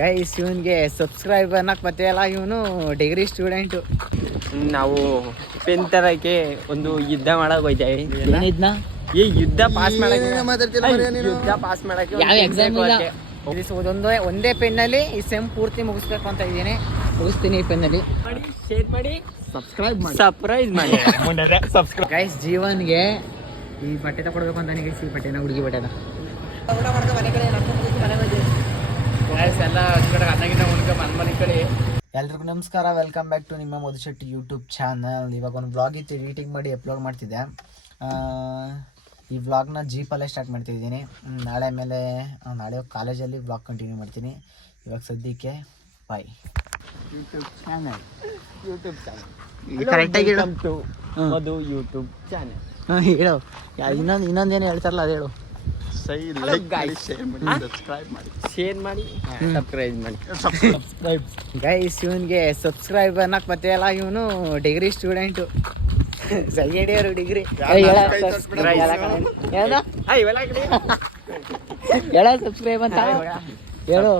Guys ಇವನ್ಗೆ subscribe ಅನ್ನಕ್ ಬತ್ತಿಯಲ್ಲ ಇವನು ಡಿಗ್ರಿ ಸ್ಟೂಡೆಂಟ್ ನಾವು ಪೆನ್ ತರಕ್ಕೆ ಒಂದು ಯುದ್ಧ ಮಾಡಕ್ ಹೋಯ್ತೇವೆ. ಏನಿದ್ನ ಈ ಯುದ್ಧ ಪಾಸ್ ಮಾಡಕ್ ಯುದ್ಧ ಪಾಸ್ ಮಾಡಕ್ಕೆ ಯಾವ ಎಕ್ಸಾಮ್ ಒಂದೊಂದೇ ಒಂದೇ ಪೆನ್ನಲ್ಲಿ ಈ ಸೆಮ್ ಪೂರ್ತಿ ಮುಗಿಸ್ಬೇಕು ಅಂತ ಇದ್ದೀನಿ. ಮುಗಿಸ್ತೀನಿ ಈ ಪೆನ್ನಲ್ಲಿ ಅಲ್ಲಿ. ಶೇರ್ ಮಾಡಿ. ಸಬ್ಸ್ಕ್ರೈಬ್ ಮಾಡಿ. ಸರ್ಪ್ರೈಸ್ ಮಾಡಿ. ಗೈಸ್ ಜೀವನ್ಗೆ ಈ ಬಟ್ಟೆ ತಗೊಡ್ಬೇಕು ಅಂತ ನನಗೆ ಈ ಬಟ್ಟೆನ ಹುಡುಗಿ ಬಟ್ಟೆನ. ಎಲ್ಲ ಅನ್ನಾಗಿನ ಕಡೆ ಎಲ್ರಿಗೂ ನಮಸ್ಕಾರ ವೆಲ್ಕಮ್ ಬ್ಯಾಕ್ ಟು ನಿಮ್ಮ ಮಧುಶೆಟ್ಟಿ ಯೂಟ್ಯೂಬ್ ಚಾನಲ್ ಇವಾಗ ಒಂದು ಬ್ಲಾಗ್ ಇತ್ತು ಎಡಿಟಿಂಗ್ ಮಾಡಿ ಅಪ್ಲೋಡ್ ಮಾಡ್ತಿದ್ದೆ. ಆ, ಈ ವ್ಲಾಗ್ನ ಜೀಪಲ್ಲೇ ಸ್ಟಾರ್ಟ್ ಮಾಡ್ತಿದ್ದೀನಿ. ನಾಳೆ ಮೇಲೆ ನಾಳೆ ಕಾಲೇಜಲ್ಲಿ ಬ್ಲಾಗ್ ಕಂಟಿನ್ಯೂ ಮಾಡ್ತೀನಿ. ಇವಾಗ ಸದ್ಯಕ್ಕೆ bye YouTube channel YouTube channel ಕರೆಕ್ಟಾಗಿ ಹೇಳು. ಮಧು ಯೂಟ್ಯೂಬ್ ಚಾನಲ್ ಹಾಂ ಹೇಳು. ಇನ್ನೊಂದು ಇನ್ನೊಂದೇನು ಹೇಳ್ತಾರಲ್ಲ ಅದು ಹೇಳು. ಸೈ Hello, ಲೈಕ್ ಮಾಡಿ guys. ಶೇರ್ ಮಾಡಿ ಸಬ್ಸ್ಕ್ರೈಬ್ ಮಾಡಿ. ಶೇರ್ ಮಾಡಿ ಸರ್ಪ್ರೈಸ್ ಮಾಡಿ. ಸಬ್ಸ್ಕ್ರೈಬ್ ಗೈಸ್ ಇವನ್ಗೆ ಸಬ್ಸ್ಕ್ರೈಬ್ ಅನ್ನಕ್ ಬತ್ತಿಯಲ್ಲ ಇವನು degree student second year degree. ಹೇಳ ಸಬ್ಸ್ಕ್ರೈಬ್ ಅಂತ ಹೇಳು?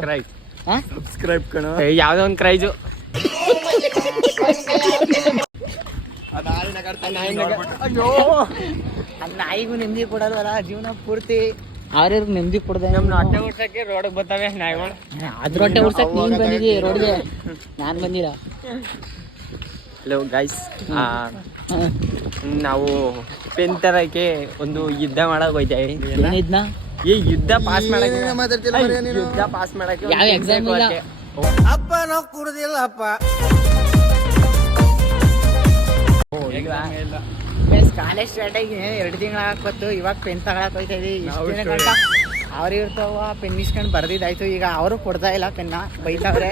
ಸಬ್ಸ್ಕ್ರೈಬ್ ಕಣೋ. ಯಾವ್ದೋ ಒಂದು ಕ್ರೈಜು ನಾಯಿಗೂ ನೆಮ್ಮದಿ ಕೊಡಲ್ವಲ್ಲ ಜೀವನ ಪೂರ್ತಿ. ಅವ್ರಿಗೂ ನೆಮ್ಮದಿ ಕೊಡದೆ? ನಮ್ಮ ಹೊಟ್ಟೆ ಉಡ್ಸಕ್ಕೆ ರೋಡ್ ಬರ್ತಾವೆ ನಾಯಿಗಳು. ಅದ್ರ ಹೊಟ್ಟೆ ಉಡ್ಸಕ್ ನೀನ್ ಬಂದಿದ್ದೀಯ ರೋಡ್ಗೆ ನಾನ್ ಬಂದಿಲ್ಲ. ಹಲೋ ಗೈಸ್ ನಾವು ಪೆನ್ ತರಕ್ಕೆ ಒಂದು ಯುದ್ಧ ಮಾಡಕ್ ಹೋಯ್ತೇವೆ. ಏನಿದ್ನ ಈ ಯುದ್ಧ ಪಾಸ್ ಮಾಡಕ್ಕೆ. ಯುದ್ಧ ಪಾಸ್ ಮಾಡಕ್ಕೆ ಯಾವ ಎಕ್ಸಾಮ್ ಅಪ್ಪ ನಾವು ಕುಡ್ದಿಲ್ಲಪ್ಪ ಇಲ್ವಾ? ಕಾಲೇಜ್ ಸ್ಟಾರ್ಟ್ ಆಗಿ ಎರಡು ತಿಂಗಳ ಹಾಕೋತು ಇವಾಗ ಪೆನ್ ತಗೊಳಕ್ ಹೋಯ್ತಾ ಇದ್ದೀವಿ ಗಂಟ ಅವ್ರು ಇರ್ತಾವ ಪೆನ್ ಇಸ್ಕೊಂಡ್ ಬರ್ದಿದ್ದಾಯ್ತು. ಈಗ ಅವರು ಕೊಡ್ತಾ ಇಲ್ಲ ಪೆನ್ನ ಬೈತಾವ್ರೆ.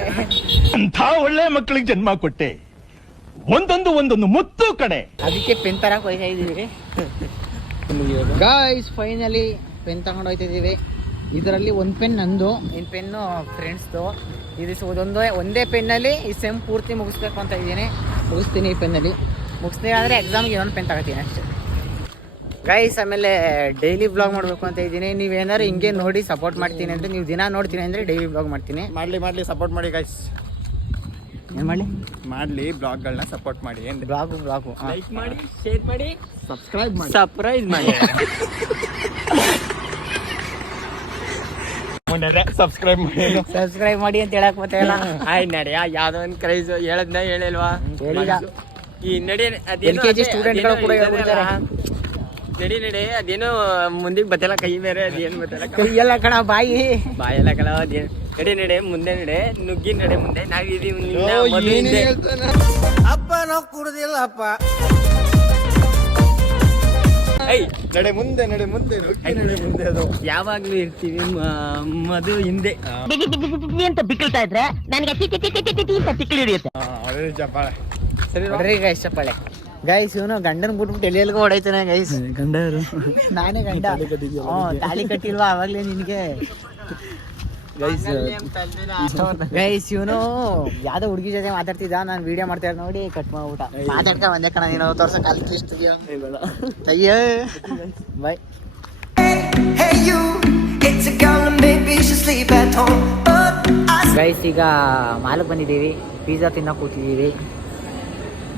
ಅಂಥ ಒಳ್ಳೆ ಮಕ್ಕಳಿಗೆ ಜನ್ಮ ಕೊಟ್ಟೆ. ಒಂದೊಂದು ಒಂದೊಂದು ಮುತ್ತು ಕಡೆ. ಅದಕ್ಕೆ ಪೆನ್ ತರಕ್ ಹೋಯ್ತಾ ಇದೀವಿ ಗಾಯ್ಸ್ ಫೈನಲಿ ಪೆನ್ ತಗೊಂಡು ಹೋಯ್ತಾ ಇದೀವಿ ಇದರಲ್ಲಿ ಒಂದು ಪೆನ್ ನಂದು. ಇನ್ ಪೆನ್ನು ಫ್ರೆಂಡ್ಸ್ದು ಇದು ಒಂದೊಂದೇ ಒಂದೇ ಪೆನ್ನಲ್ಲಿ ಈ ಸೆಮ್ ಪೂರ್ತಿ ಮುಗಿಸ್ಬೇಕು ಅಂತ ಇದ್ದೀನಿ. ಮುಗಿಸ್ತೀನಿ ಈ ಪೆನ್ನಲ್ಲಿ ಮುಗಿಸ್ತೀನಿ ಅಂದರೆ ಎಕ್ಸಾಮ್ಗೆ ಇನ್ನೊಂದು ಪೆನ್ ತಗೋತೀನಿ ಅಷ್ಟೇ. ಗೈಸ್ ಆಮೇಲೆ ಡೈಲಿ ಬ್ಲಾಗ್ ಮಾಡಬೇಕು ಅಂತ ಇದ್ದೀನಿ. ನೀವೇನಾದ್ರು ಹಿಂಗೆ ನೋಡಿ ಸಪೋರ್ಟ್ ಮಾಡ್ತೀನಿ ಅಂದರೆ ನೀವು ದಿನ ನೋಡ್ತೀನಿ ಅಂದರೆ ಡೈಲಿ ಬ್ಲಾಗ್ ಮಾಡ್ತೀನಿ. ಮಾಡಲಿ ಮಾಡಲಿ ಸಪೋರ್ಟ್ ಮಾಡಿ ಗೈಸ್ ಏನು ಮಾಡಲಿ? ಮಾಡಲಿ ಬ್ಲಾಗ್ಗಳನ್ನ ಸಪೋರ್ಟ್ ಮಾಡಿ. ಏನು? ಬ್ಲಾಗು ಬ್ಲಾಗು ಲೈಕ್ ಮಾಡಿ ಶೇರ್ ಮಾಡಿ ಸಬ್ಸ್ಕ್ರೈಬ್ ಮಾಡಿ. ಸರ್ಪ್ರೈಸ್ ಮಾಡಿ. ಸಬ್ಸ್ಕ್ರೈಬ್ ಮಾಡಿ. ಸಬ್ಸ್ಕ್ರೈಬ್ ಮಾಡಿ ಅಂತ ಹೇಳಕ್ ಮತ್ತೆ ಆಯ್ ನಡಿಯ ಯಾವುದೋ ಒಂದು ಕ್ರೈಸ್ ಹೇಳದ್ನ ಹೇಳಿಲ್ವಾ. ಈ ನಡಿ ಅದೇನೋ LKG ಅದೇ- student ಗಳು ಅದೇನೋ ಕೂಡ ಇದೆಯಲ್ಲ. ಹೇಳ್ಬಿಡ್ತಾರೆ. ನಡಿ ನಡಿ ಅದೇನೋ ಮುಂದಿಗೆ ಬತ್ತಲ್ಲ ಕೈ ಬೇರೆ ಅದೇನು ಬತ್ತಲ್ಲ ಕೈಯೆಲ್ಲ ಕಣ ಬಾಯಿ ಬಾಯೆಲ್ಲ ಕಲ ಅದೇನು ನಡಿ ನಡೆ ಮುಂದೆ ನಡೆ ನುಗ್ಗಿ ನಡೆ ಮುಂದೆ ನಾವಿದೀವಿ ನಿನ್ನ ಮೊದ್ಲು ಹಿಂದೆ. ಅಪ್ಪ ನಾವು ಕುಡ್ದಿಲ್ಲಪ್ಪ ಐ ನಡೆ ಮುಂದೆ ನಡೆ ಮುಂದೆ ನುಗ್ಗಿ ನಡೆ ಮುಂದೆ ಅದು ಯಾವಾಗ್ಲೂ ಇರ್ತೀವಿ ಮ- ಹಿಂದೆ ಅಂತ ಬಿಕ್ಕಿಳ್ತಾ ಇದ್ರೆ ನನಗೆ T T T T T T ಅಂತ ತಿಕ್ಕಿ ಹಿಡಿಯುತ್ತೆ ಹಾ, ಅದೇ ಚಪ್ಪಾಳೆ ಸರಿ ನೋಡ್ರಿ ಗೈಸ್ ಚಪ್ಪಾಳೆ. ಗೈಸ್ ಇವನು ಗಂಡನ ಬಿಟ್ಬಿಟ್ಟು ಎಲ್ಲಿಯಲ್ಗೂ ಹೊಡೈತಾನೆ ಗೈಸ್ ಗಂಡರು ನಾನೇ ಗಂಡ. ತಾಳಿ ಕಟ್ಟಿಲ್ವಾ? ಅವಾಗಲೇ ನಿನಗೆ. ಗೈಸ್ ಗೈಸ್ ಇವನು ಯಾವ್ದೋ ಹುಡುಗಿ ಜೊತೆ ಮಾತಾಡ್ತಿದ್ದ ನಾನು ವಿಡಿಯೋ ಮಾಡ್ತಾ ನೋಡಿ ಕಟ್ ಮಾಡ್ಬಿಟ್ಟ ಮಾತಾಡ್ಕ ಒಂದೇ ಕಣ ನೀನು ತೋರ್ಸ ಕಾಲ್ ತೆಗಿಯೋ ಬೈ ಗೈಸ್ ಈಗ ಮಾಲಕ್ ಬಂದಿದ್ದೀವಿ ಪಿಜ್ಜಾ ತಿನ್ನ ಕೂತಿದ್ದೀವಿ.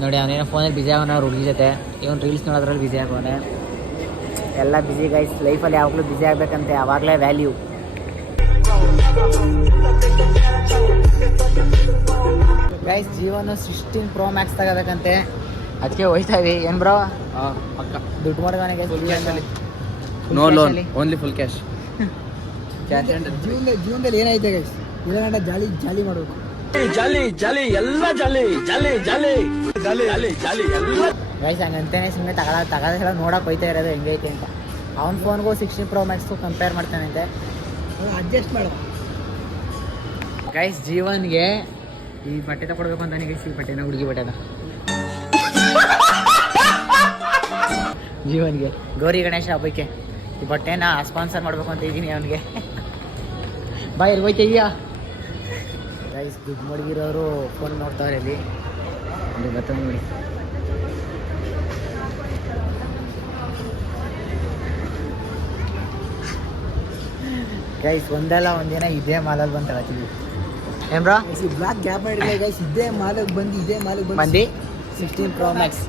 ನೋಡಿ ಅವನೇನೋ ಫೋನಲ್ಲಿ ಆಗೋನ ಅವ್ರ ಹುಡುಗಿ ಜೊತೆ. ಇವನು ರೀಲ್ಸ್ ನೋಡೋದ್ರಲ್ಲಿ ಬಿಸಿ ಆಗೋನೆ. ಎಲ್ಲ ಬಿಸಿ ಗೈಸ್ ಲೈಫಲ್ಲಿ ಯಾವಾಗಲೂ ಬಿಸಿ ಆಗಬೇಕಂತೆ. ಆವಾಗಲೇ value guys Jeevan sixteen pro max ತಗೋಬೇಕಂತೆ. ಅದಕ್ಕೆ ಹೋಯ್ತಾ ಇದ್ದೀವಿ ಏನು ಬ್ರೋ ಪಕ್ಕ. ದುಡ್ಡು ಮಾಡಿದಾನೆ no loan only full cash ಜೀವನದಲ್ಲಿ ಜೀವನದಲ್ಲಿ ಏನಾಯ್ತು ಗೈಸ್ ಇಲ್ಲ ಜಾಲಿ ಜಾಲಿ ಮಾಡಬೇಕು. ಜಾಲಿ ಜಾಲಿ ಎಲ್ಲ ಜಾಲಿ ಜಾಲಿ ಜಾಲಿ. ಜಾಲಿ ಜಾಲಿ ಜಾಲಿ ಎಲ್ಲ. ಗೈಸ್ ಹಂಗಂತಾನೆ ಸುಮ್ಮನೆ ತಗೊಳ ತಗೋದೆಲ್ಲ ನೋಡಕ್ಕೆ ಹೋಯ್ತಾ ಇರೋದು ಹೆಂಗೈತೆ ಅಂತ. ಅವ್ನ ಫೋನ್ಗೂ ಸಿಕ್ಸ್ಟೀನ್ ಪ್ರೋ ಮ್ಯಾಕ್ಸ್ಗೂ ಕಂಪೇರ್ ಮಾಡ್ತಾನಂತೆ ಅಡ್ಜಸ್ಟ್ ಮಾಡು. ಗೈಸ್ ಜೀವನ್ಗೆ ಈ ಬಟ್ಟೆ ತಗೊಡ್ಬೇಕು ಅಂತ ನನಗೆ ಈ ಬಟ್ಟೆನ ಹುಡುಗಿ ಬಟ್ಟೆನ. ಜೀವನ್ಗೆ. ಗೌರಿ ಗಣೇಶ ಹಬ್ಬಕ್ಕೆ ಈ ಬಟ್ಟೆನ ಸ್ಪಾನ್ಸರ್ ಮಾಡ್ಬೇಕು ಅಂತ ಇದ್ದೀನಿ ಅವನಿಗೆ. ಬಾಯ್ ಹೋಯ್ತಾ ಗೈಸ್ ದುಡ್ಡು ಮಡಗಿರೋರು ಫೋನ್ ನೋಡ್ತಾರೆ ಇಲ್ಲಿ. ಅಲ್ಲಿ ಬರ್ತಾನೆ ನೋಡಿ. ಗೈಸ್ ಒಂದಲ್ಲ ಒಂದಿನ ಇದೇ ಮಾಲಲ್ಲಿ ಬಂದು ತಗೋತೀವಿ. ಏನ್ರಾ ಬ್ಲಾಕ್ ಗ್ಯಾಪ್ ಮಾಡಿದ್ರೆ ಗೈಸ್ ಇದೇ ಮಾಲಕ್ ಬಂದು ಇದೇ ಮಾಲಕ್ ಬಂದು ಬಂದು? Sixteen pro max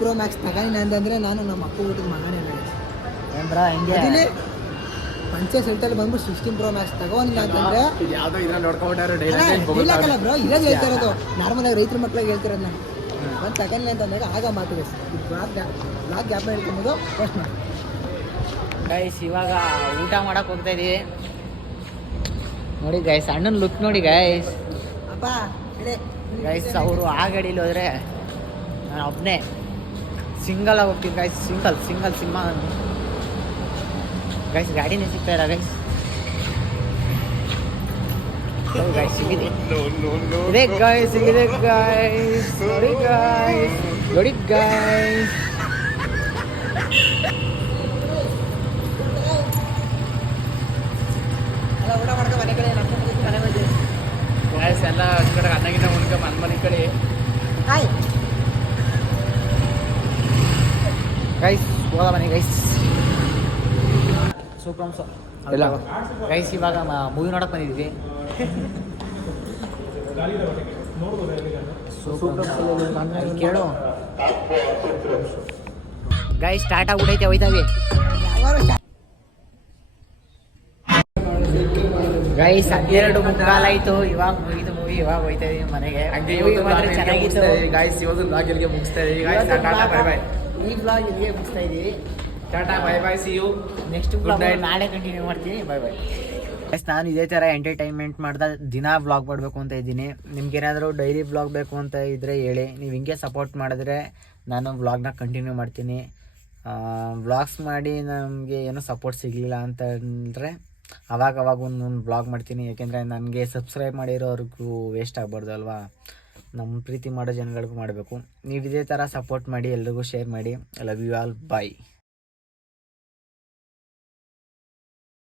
pro max ತಗೊಂಡಿಲ್ಲ ಅಂತಂದ್ರೆ ನಾನು ನಮ್ಮ ಅಪ್ಪ ಊಟದ ಮಗನೇ ಏನ್ರಾ ಏನ್ ಹೆಂಗೆ? ಪಂಚೆ ಸೆಂಟಲ್ಲಿ ಬಂದ್ಬಿಟ್ಟು ಸಿಕ್ಸ್ಟೀನ್ ಪ್ರೋ ಮ್ಯಾಕ್ಸ್ ತಗೊಂಡಿಲ್ಲ ಅಂತಂದ್ರೆ ಯಾವುದೋ ಇದ್ರಲ್ಲಿ ನೋಡ್ಕೊಂಡ್ರೆ ಇಲ್ಲ ಬ್ರೋ ಇರೋದು ಹೇಳ್ತಾ ಇರೋದು. ನಾರ್ಮಲ್ ಆಗಿ ರೈತರ ಮಕ್ಳಿಗೆ ಹೇಳ್ತಿರೋದು ನಾನು. ಬಂದು ತಗೊಂಡಿಲ್ಲ ಅಂತಂದಾಗ ಆಗ ಮಾತು guys block gap block gap ಹೇಳ್ಕೊಂಬೋದು first ಮಾಡಿ. ಗೈಸ್ ಇವಾಗ ಊಟ ಮಾಡಕ್ ಹೋಗ್ತಾ ಇದೀವಿ. ನೋಡಿ ಗೈಸ್ ಅಣ್ಣನ ಲುಕ್ ನೋಡಿ ಗೈಸ್ ಅಪ್ಪ ಗೈಸ್ ಅವರು ಆ ಗಡಿಲಿ ಹೋದ್ರೆ ನಾನು ಒಬ್ಬನೇ ಸಿಂಗಲ್ ಆಗಿ ಹೋಗ್ತೀನಿ ಗೈಸ್ ಸಿಂಗಲ್ ಸಿಂಗಲ್ ಸಿಂಹ ಗೈಸ್ ಗಾಡಿನೇ ಸಿಗ್ತಾ ಇಲ್ಲ ಗೈಸ್ ಗೈಸ್ ಸಿಗಿದೆ ಇದೆ ಗೈಸ್ ಸಿಗಿದೆ ಗೈಸ್ ನೋಡಿ ಗೈಸ್ ನೋಡಿ ಗೈಸ್ ಎಲ್ಲ ಊಟ ಮಾಡ್ಕೊ ಮನೆ ಕಡೆ ನಮ್ಮ ಮನೆ ಬಂದು ಗೈಸ್ ಎಲ್ಲ ಈ ಕಡೆ ಅಣ್ಣಗಿನ ಉಣ್ಕ ಮನ್ ಮನೆ ಕಡೆ. ಹಾಯ್ ಗೈಸ್ ಹೋದ ಮನೆ ಗೈಸ್ ಸೂಪರ್ ಇಲ್ಲ. ಗೈಸ್ ಇವಾಗ ಮೂವಿ ನೋಡಕ್ ಬಂದಿದ್ವಿ. ಕೇಳು. ಗೈಸ್ ಸ್ಟಾರ್ಟ್ ಆಗ್ಬಿಟ್ಟೈತೆ ಹೋಯ್ತಾವೆ. ಗೈಸ್ ಹನ್ನೆರಡು ಮುಕ್ಕಾಲಾಯ್ತು. ಇವಾಗ ಮುಗಿದು ಮೂವಿ ಇವಾಗ ಹೋಯ್ತಾ ಇದೀವಿ ಮನೆಗೆ. ಚೆನ್ನಾಗಿತ್ತು. ಗೈಸ್ ಇವತ್ತು ಬ್ಲಾಗ್ ಇಲ್ಲಿಗೆ ಮುಗಿಸ್ತಾ ಇದೀವಿ. ಈ ಬ್ಲಾಗ್ ಇಲ್ಲಿಗೆ ಮುಗಿಸ್ತಾ ಇದೀವಿ. Tata bye bye see you next good night ನಾಳೆ ಕಂಟಿನ್ಯೂ ಮಾಡ್ತೀನಿ. ಬೈ ಬೈ ಎಸ್ ನಾನು ಇದೇ ಥರ ಎಂಟರ್ಟೈನ್ಮೆಂಟ್ ಮಾಡ್ದ ದಿನ ಬ್ಲಾಗ್ ಮಾಡಬೇಕು ಅಂತ ಇದ್ದೀನಿ. ನಿಮ್ಗೇನಾದರೂ ಡೈಲಿ ಬ್ಲಾಗ್ ಬೇಕು ಅಂತ ಇದ್ದರೆ ಹೇಳಿ. ನೀವು ಹಿಂಗೆ ಸಪೋರ್ಟ್ ಮಾಡಿದ್ರೆ ನಾನು ವ್ಲಾಗ್ನ ಕಂಟಿನ್ಯೂ ಮಾಡ್ತೀನಿ. ವ್ಲಾಗ್ಸ್ ಮಾಡಿ ನಮಗೆ ಏನೂ ಸಪೋರ್ಟ್ ಸಿಗಲಿಲ್ಲ ಅಂತ ಅಂದರೆ ಅವಾಗ ಅವಾಗ ಒಂದು ಬ್ಲಾಗ್ ಮಾಡ್ತೀನಿ. ಯಾಕೆಂದರೆ ನನಗೆ ಸಬ್ಸ್ಕ್ರೈಬ್ ಮಾಡಿರೋರಿಗೂ ವೇಸ್ಟ್ ಆಗಬಾರ್ದು ಅಲ್ವಾ? ನಮ್ಮ ಪ್ರೀತಿ ಮಾಡೋ ಜನಗಳಿಗೂ ಮಾಡಬೇಕು. ನೀವು ಇದೇ ಥರ ಸಪೋರ್ಟ್ ಮಾಡಿ ಎಲ್ರಿಗೂ ಶೇರ್ ಮಾಡಿ. Love you all bye